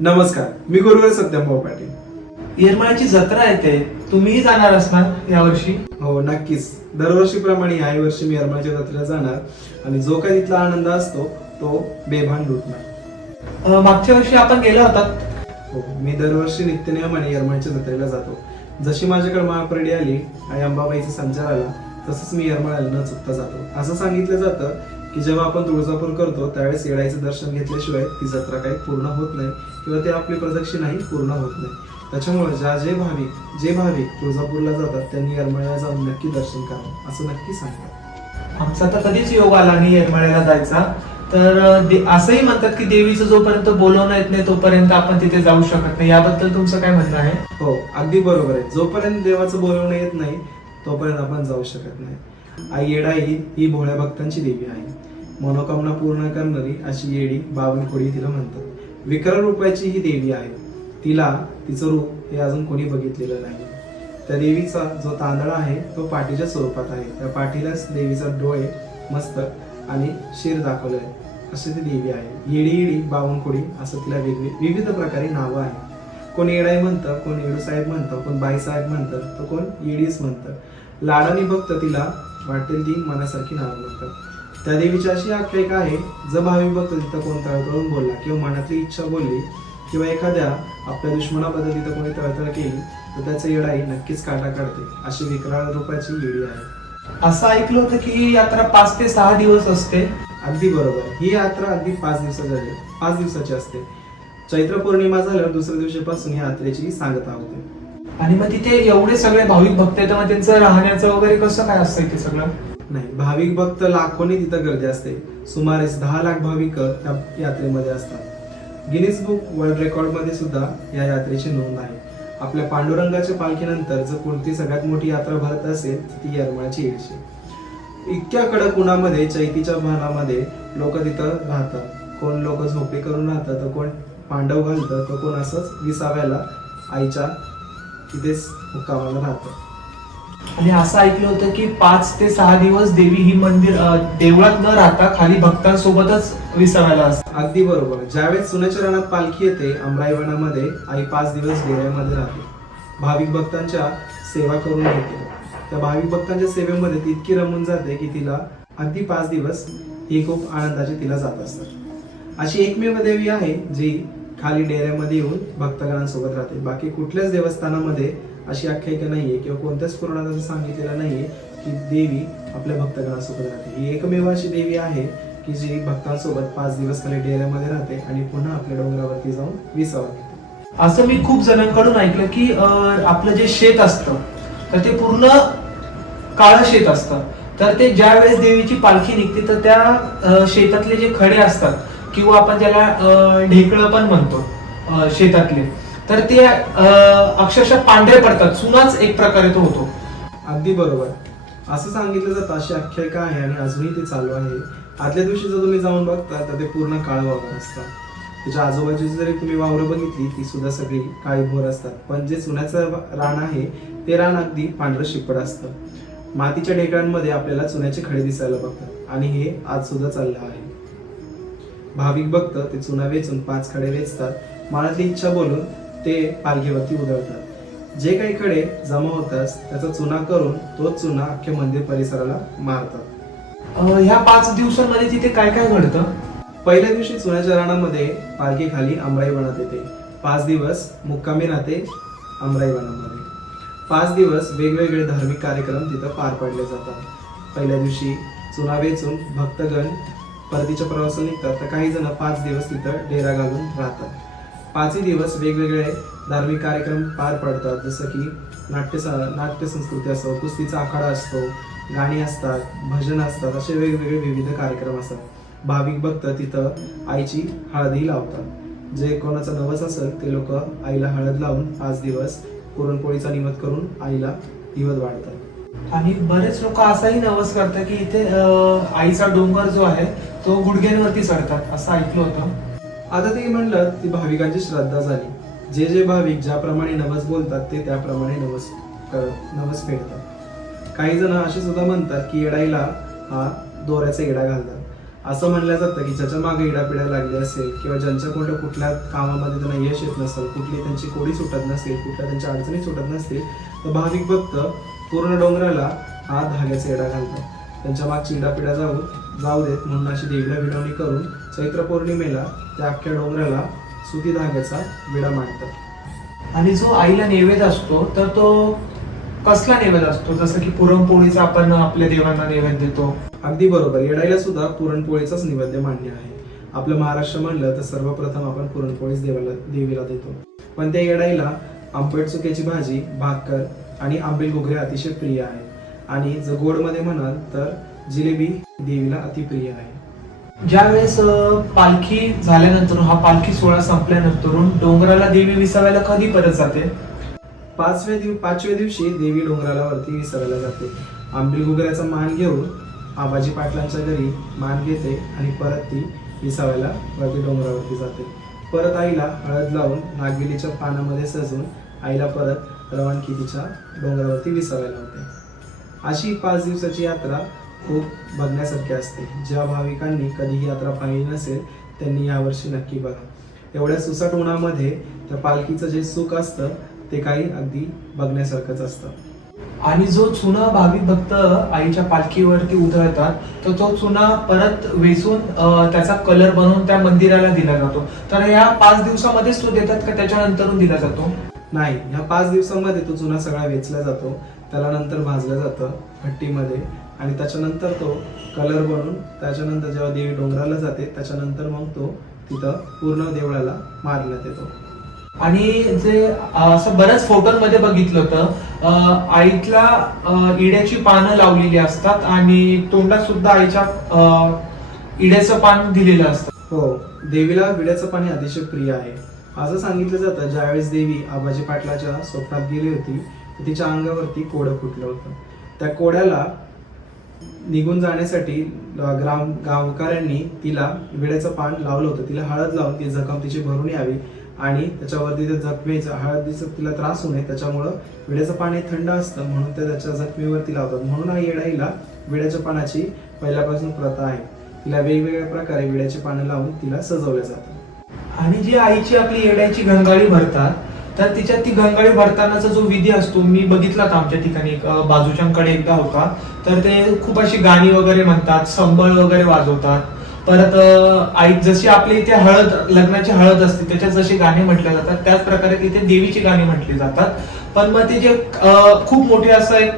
नमस्कार मी गुरुवार सत्यमभाऊ पाटील. येरमाळ्याची जत्रा येते तुम्हीही जाणार असणार यावर्षी? हो नक्कीच. दरवर्षीप्रमाणे याही वर्षी मी यरमाच्या जत्रेला जाणार आणि जो काही तिथला आनंद असतो तो बेभान लुटणार. मागच्या वर्षी आपण गेला होतात हो मी दरवर्षी नित्यनियमाने यरमाळच्या जत्रेला जातो. जशी माझ्याकडे महापर्डी आली आणि अंबाबाईचा संचार आला तसंच मी यरमाळ्याला न चुकता जातो. असं सांगितलं जातं की जेव्हा आपण तुळजापूर करतो त्यावेळेस येडाईचं दर्शन घेतल्याशिवाय ती जत्रा काही पूर्ण होत नाही किंवा ती आपली प्रदक्षिणाही पूर्ण होत नाही. त्याच्यामुळे ज्या जे भाविक जे भाविक तुळजापूरला जातात त्यांनी येरमाळ्याला जाऊन नक्की दर्शन करावं असं नक्की सांगतात. आमचा तर कधीच योग आला नाही येरमाळ्याला जायचा. तर असंही म्हणतात की देवीचं जोपर्यंत बोलवणं येत नाही तोपर्यंत आपण तिथे जाऊ शकत नाही. याबद्दल तुमचं काय म्हणणं आहे? हो अगदी बरोबर आहे. जोपर्यंत देवाचं बोलवणं येत नाही तोपर्यंत आपण जाऊ शकत नाही. आई येडाई ही भोळ्या भक्तांची देवी आहे. मनोकामना पूर्ण करणारी अशी येडी बावनखोडी तिला म्हणतात. विकराळ रूपाची ही देवी आहे. तिला तिचं रूप हे अजून कोणी बघितलेलं नाही. त्या देवीचा जो तांदळा आहे तो पाठीच्या स्वरूपात आहे. त्या पाठीलाच देवीचा डोळे मस्तक आणि शिर दाखवलं आहे अशी ती देवी आहे. येडी येडी बावनखोडी असं तिला वेगळी विविध प्रकारे नावं आहेत. कोण येडाई म्हणतं कोण येडू साहेब म्हणतं कोण बाईसाहेब म्हणतं तर कोण येडीच म्हणतं. लाडाने भक्त तिला वाटेल ती मनासारखी नावं म्हणतात. त्या देवीची अशी आख्यायिका आहे जर भाविक भक्त तिथं कोण तळतळून बोलला. किंवा मनातली इच्छा बोलली किंवा एखाद्या आपल्या दुश्मनाबद्दल तिथं कोणी तळतळ केली तर त्याचं येडाई नक्कीच काटा काढते. अशी विकराळ रूपाची येडी आहे. असं ऐकलं होतं की ही यात्रा पाच ते सहा दिवस असते? अगदी बरोबर. ही यात्रा अगदी पाच दिवसाची आहे पाच दिवसाची असते. चैत्र पौर्णिमा झाल्यावर दुसऱ्या दिवशीपासून या यात्रेची सांगता होते. आणि मग तिथे एवढे सगळे भाविक भक्त येतात मग त्यांचं राहण्याचं वगैरे कसं काय असतं ते सगळं? नाही भाविक भक्त लाखोनी तिथं गर्दी असते. सुमारे दहा लाख भाविक त्या यात्रेमध्ये असतात. गिनीज बुक वर्ल्ड रेकॉर्डमध्ये सुद्धा या यात्रेची नोंद आहे. आपल्या पांडुरंगाच्या पालखीनंतर जर कोणती सगळ्यात मोठी यात्रा भरत असेल ती यरमाळची येडशी. इतक्या कडक उन्हामध्ये चैतीच्या भानामध्ये लोक तिथं राहतात. कोण लोक झोपे करून राहतात तर कोण पांडव घालतं तर कोण असंच विसाव्याला आईच्या तिथेच मुक्कामाला राहतं आणि असं ऐकलं होतं की पाच ते सहा दिवस देवी ही मंदिर देवळात न राहता खाली भक्तांसोबतच विसावायला असते. अगदी बरोबर. ज्यावेळेस सुनेच्या रानात पालखी येते अमराईवनामध्ये आई पाच दिवस डेऱ्यामध्ये राहते. भाविक भक्तांच्या सेवा करून घेते. त्या भाविक भक्तांच्या सेवेमध्ये ती इतकी रमून जाते की तिला अगदी पाच दिवस ही खूप आनंदाची तिला जात असतात. अशी एकमेव देवी आहे जी खाली डेऱ्यामध्ये येऊन भक्तगणांसोबत राहते. बाकी कुठल्याच देवस्थानामध्ये अशी आख्यायिका नाहीये किंवा कोणत्याच पुराणात असं सांगितलेलं नाहीये की देवी आपल्या भक्तगणांसोबत राहते. ही एकमेव अशी देवी आहे की जी भक्तांसोबत पाच दिवस खाली डेऱ्यामध्ये राहते आणि पुन्हा आपल्या डोंगरावरती जाऊन विसावा घेते. असं मी खूप जणांकडून ऐकलं की अं, आपलं जे शेत असतं तर ते पूर्ण काळं शेत असतं. तर ते ज्या वेळेस देवीची पालखी निघते तर त्या शेतातले जे खडे असतात किंवा आपण त्याला अं, ढेकळं पण म्हणतो शेतातले तर ते अक्षरशः पांढरे पडतात. चुनाच एक प्रकारे तो होतो. अगदी बरोबर. असं सांगितलं जातं अशी आख्यायिका आहे आणि अजूनही ते चालू आहे. आदल्या दिवशी जर तुम्ही जाऊन बघता तर ते पूर्ण काळ वावर असतात. त्याच्या आजूबाजूची जरी तुम्ही वावरं बघितली ती सुद्धा सगळी काळी भोर असतात. पण जे चुन्याचं रान आहे ते रान अगदी पांढरं शिपड असतं. मातीच्या ढेकळांमध्ये आपल्याला चुन्याचे खडे दिसायला बघतात. आणि हे आज सुद्धा चाललं आहे. भाविक भक्त ते चुना वेचून पाच खडे वेचतात. मनातली इच्छा बोलून ते पालखीवरती उधळतात. जे काही खडे जमा होतात त्याचा चुना करून तोच चुना अख्ख्या मंदिर परिसराला मारतात. ह्या पाच दिवसांमध्ये तिथे काय काय घडतं? पहिल्या दिवशी चुन्याच्या रानामध्ये पालखी खाली आमराई वनात येते. पाच दिवस मुक्कामी राहते आमराई वनामध्ये पाच दिवस वेगवेगळे धार्मिक कार्यक्रम तिथं पार पडले जातात. पहिल्या दिवशी चुना वेचून भक्तगण परतीच्या प्रवासाला निघतात तर काही जण पाच दिवस तिथं डेरा घालून राहतात. पाचही दिवस वेगवेगळे धार्मिक कार्यक्रम पार पडतात. जसं की नाट्य नाट्य संस्कृती असतो कुस्तीचा आखाडा असतो गाणी असतात भजन असतात असे वेगवेगळे विविध कार्यक्रम असतात. भाविक भक्त तिथं आईची हळदही लावतात. जे कोणाचं नवस असेल ते लोक आईला हळद लावून पाच दिवस पुरणपोळीचा निमत करून आईला दिवत वाढतात. आणि बरेच लोक असाही नवस करतात की इथे आईचा डोंगर जो आहे तो गुडघ्यांवरती चढतात असं ऐकलं होतं. आता ते म्हणलं ती भाविकांची श्रद्धा झाली. जे जे भाविक ज्याप्रमाणे नवस बोलतात ते त्याप्रमाणे नवस नवस फेडतात. काही जण असे सुद्धा म्हणतात की येडाईला हा दोऱ्याचा येडा घालतात. असं म्हणलं जातं की ज्याच्या मागे इडापिडा लागली असेल किंवा ज्यांच्या कोणत्या कुठल्या कामामध्ये त्यांना यश येत नसेल कुठली त्यांची कोडी सुटत नसेल कुठल्या त्यांच्या अडचणी सुटत नसतील तर भाविक भक्त पूर्ण डोंगराला हा धाग्याचा येडा घालतात. त्यांच्या मागची इडापिडा जाऊ जाऊ देत म्हणून अशी देगड्या विनवणी करून चैत्र पौर्णिमेला त्या अख्ख्या डोंगराला सुती धाग्याचा विडा मांडतात. आणि जो आईला नैवेद्य असतो तर तो कसला नैवेद्य असतो? जसं की पुरणपोळीचा आपण आपल्या देवांना नैवेद्य देतो. अगदी बरोबर. येडाईला सुद्धा पुरणपोळीचाच नैवेद्य मान्य आहे. आपलं महाराष्ट्र म्हणलं तर सर्वप्रथम आपण पुरणपोळीच देवाला देवीला देतो. पण त्या येडाईला आंबट चुक्याची भाजी भाकर आणि आंबील घुगरे अतिशय प्रिय आहे. आणि जर गोडमध्ये म्हणाल तर जिलेबी देवीला अतिप्रिय आहे. ज्यावेळेस पालखी झाल्यानंतर हा पालखी सोहळा संपल्यानंतर डोंगराला देवी विसाव्याला कधी परत जाते? पाचव्या दिव पाचव्या दिवशी देवी डोंगराला वरती विसरायला जाते. आंबील गुगऱ्याचा मान घेऊन आबाजी पाटलांच्या घरी मान घेते आणि परत ती विसाव्याला वरती डोंगरावरती जाते. परत आईला हळद लावून नागवेलीच्या पानामध्ये सजून आईला परत रवानकी तिच्या डोंगरावरती विसाव्याला होते अशी पाच दिवसाची यात्रा खूप बघण्यासारखी असते. ज्या भाविकांनी कधी ही यात्रा पाहिली नसेल त्यांनी यावर्षी नक्की बघा. एवढ्या सुसाट उन्हामध्ये त्या पालखीचं जे सुख असतं ते काही अगदी बघण्यासारखंच असतं. आणि जो चुना भाविक भक्त आईच्या पालखीवरती उधळतात तर तो चुना परत वेचून त्याचा कलर बनवून त्या मंदिराला दिला जातो. तर या पाच दिवसामध्येच तो देतात का त्याच्यानंतरून दिला जातो? नाही ह्या पाच दिवसामध्ये तो चुना सगळा वेचला जातो. त्याला नंतर भाजलं जातं भट्टीमध्ये. आणि त्याच्यानंतर तो कलर बनून त्याच्यानंतर जेव्हा देवी डोंगराला जाते त्याच्यानंतर मग तो तिथं पूर्ण देवळाला मारण्यात येतो. आणि जे असं बऱ्याच फोटोमध्ये बघितलं होतं आईतला इड्याची पानं लावलेली असतात आणि तोंडात सुद्धा आईच्या इड्याचं पान दिलेलं असतं. हो देवीला विड्याचं पाणी अतिशय प्रिय आहे. असं सांगितलं जातं ज्यावेळेस देवी आबाजी पाटलाच्या स्वप्नात गेली होती तिच्या अंगावरती कोडं फुटलं होतं. त्या कोड्याला निघून जाण्यासाठी ग्राम गावकऱ्यांनी तिला विड्याचं पान लावलं होतं. तिला हळद लावून ती जखम तिची भरून यावी आणि त्याच्यावरती त्या जखमेचा हळदीचा तिला त्रास होऊ नये त्याच्यामुळं विड्याचं पाणी थंड असतं म्हणून ते त्याच्या जखमेवरती लावतात. म्हणून हा येडाईला विड्याच्या पानाची पहिल्यापासून प्रथा आहे. तिला वेगवेगळ्या प्रकारे विड्याची पानं लावून तिला सजवलं जातं आणि जी आईची आपली येड्याची गंगाळी भरतात तर तिच्यात ती गंगाळी भरतानाचा जो विधी असतो मी बघितला होता आमच्या ठिकाणी बाजूच्याकडे एकदा होता. तर ते खूप अशी गाणी वगैरे म्हणतात संबळ वगैरे वाजवतात. परत आई जशी आपल्या इथे हळद लग्नाची हळद असते त्याच्यात जशी गाणी म्हटल्या जातात त्याच प्रकारे तिथे देवीची गाणी म्हटली जातात. पण मग ते जे खूप मोठे असं एक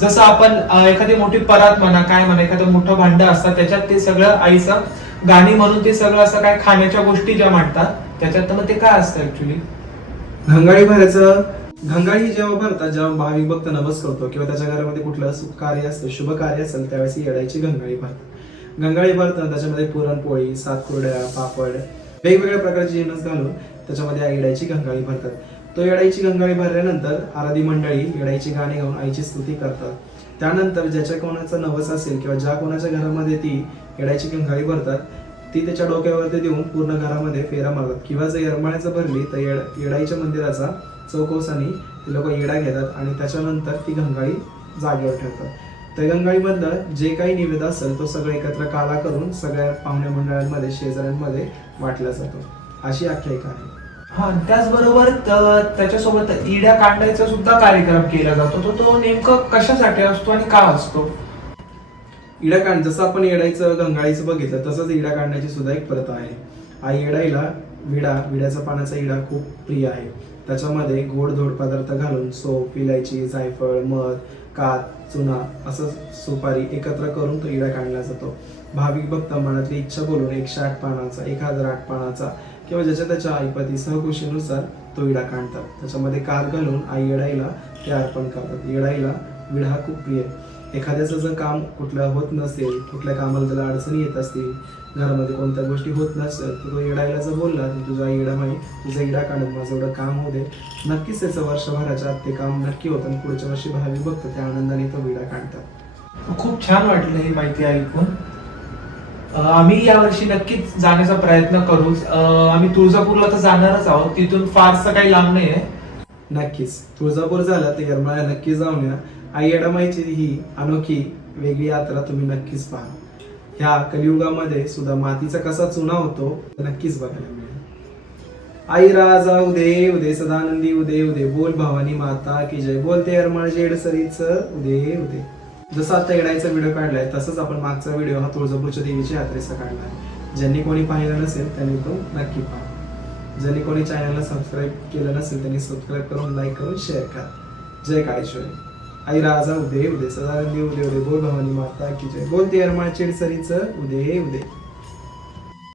जसं आपण एखादी मोठी परात म्हणा काय म्हणा एखादं मोठं भांड असतात त्याच्यात ते सगळं आईचं गाणी म्हणून ते सगळं असं काय खाण्याच्या गोष्टी ज्या मांडतात त्याच्यात तर मग ते काय असतं ऍक्च्युली घंगाळी भरायचं घंगाळी जेव्हा भरतात जेव्हा भाविक भक्त नवस करतो किंवा त्याच्या घरामध्ये कुठलं सुख कार्य असतं शुभ कार्य असेल त्यावेळेस येडायची घंगाळी भरतात. घंगाळी भरतात त्याच्यामध्ये पुरणपोळी सात कुरड्या पापड वेगवेगळ्या प्रकारचे जिन्नस घालून त्याच्यामध्ये या येडायची घंगाळी भरतात. तो येडाईची घंगाळी भरल्यानंतर आराधी मंडळी येडाईची गाणी गाऊन आईची स्तुती करतात. त्यानंतर ज्याच्या कोणाचा नवस असेल किंवा ज्या कोणाच्या घरामध्ये ती येडाईची घंगाळी भरतात ती त्याच्या डोक्यावरती देऊन पूर्ण घरामध्ये फेरा मारतात. किंवा जर येरमाळ्याचं भरली तर येड येडाईच्या मंदिराचा चौकोसानी ते लोक येडा घेतात आणि त्याच्यानंतर ती गंगाळी जागेवर ठेवतात. तर गंगाळीमधलं जे काही निवेद असेल तो सगळं एकत्र काला करून सगळ्या पाहुण्या मंडळांमध्ये शेजाऱ्यांमध्ये वाटला जातो. अशी आख्यायिका आहे. हा त्याचबरोबर त्याच्यासोबत इड्या काढण्याचा सुद्धा कार्यक्रम केला जातो. तो तो नेमकं कशासाठी असतो आणि का असतो? इडा काढ जसं आपण येडाईचं गंगाळीचं बघितलं तसंच इडा काढण्याची सुद्धा एक प्रथा आहे. आई येडाईला विडा विड्याचा पानाचा इडा खूप प्रिय आहे. त्याच्यामध्ये गोड धोड पदार्थ घालून सोप इलायची जायफळ मध कात चुना असं सुपारी एकत्र करून तो इडा काढला जातो. भाविक भक्त मनातली इच्छा बोलून एकशे आठ पानाचा एक हजार आठ पानाचा किंवा ज्याच्या त्याच्या आईपती सहकुशीनुसार तो इडा काढतात. त्याच्यामध्ये कात घालून आई येडाईला ते अर्पण करतात. येडाईला विडा हा खूप प्रिय आहे. एखाद्याचं जर काम कुठलं होत नसेल कुठल्या कामाला त्याला अडचणी येत असतील घरामध्ये कोणत्या गोष्टी होत नसेल तर तो येडायला जर बोलला तर तुझा येडा माही तुझा येडा काढत माझं एवढं काम होऊ दे. नक्कीच त्याचं वर्षभराच्या आत ते काम नक्की होतं आणि पुढच्या वर्षी भावी बघतो त्या आनंदाने तो विडा काढतात. खूप छान वाटलं ही माहिती ऐकून. आम्ही यावर्षी नक्कीच जाण्याचा प्रयत्न करू. आम्ही तुळजापूरला तर जाणारच आहोत. तिथून फारसं काही लांब नाही आहे नक्कीच. तुळजापूर झाला तर येरमाळ्या नक्की जाऊन या. आई येडामाईची ही अनोखी वेगळी यात्रा तुम्ही नक्कीच पहा. ह्या कलियुगामध्ये सुद्धा मातीचा कसा चुना होतो नक्कीच बघायला मिळेल. आई राजा उदे उदे सदानंदी उदे उदे बोल भवानी माता की जय. बोलते यरमाळ जेड सरीच उदे उदे. जसं आता येडायचा व्हिडिओ काढलाय तसंच आपण मागचा व्हिडिओ हा तुळजापूरच्या देवीच्या यात्रेचा काढलाय. ज्यांनी कोणी पाहिलं नसेल त्यांनी तो नक्की पहा. ज्यांनी कोणी चॅनलला सबस्क्राईब केलं नसेल त्यांनी सबस्क्राईब करून लाईक करून शेअर करा. जय काळेश्वरी. आई राजा उदे उदे सदानंदी उदे उदे बोल भवानी माता की जय. बोल ते अरमाळ सरीच उदे उदे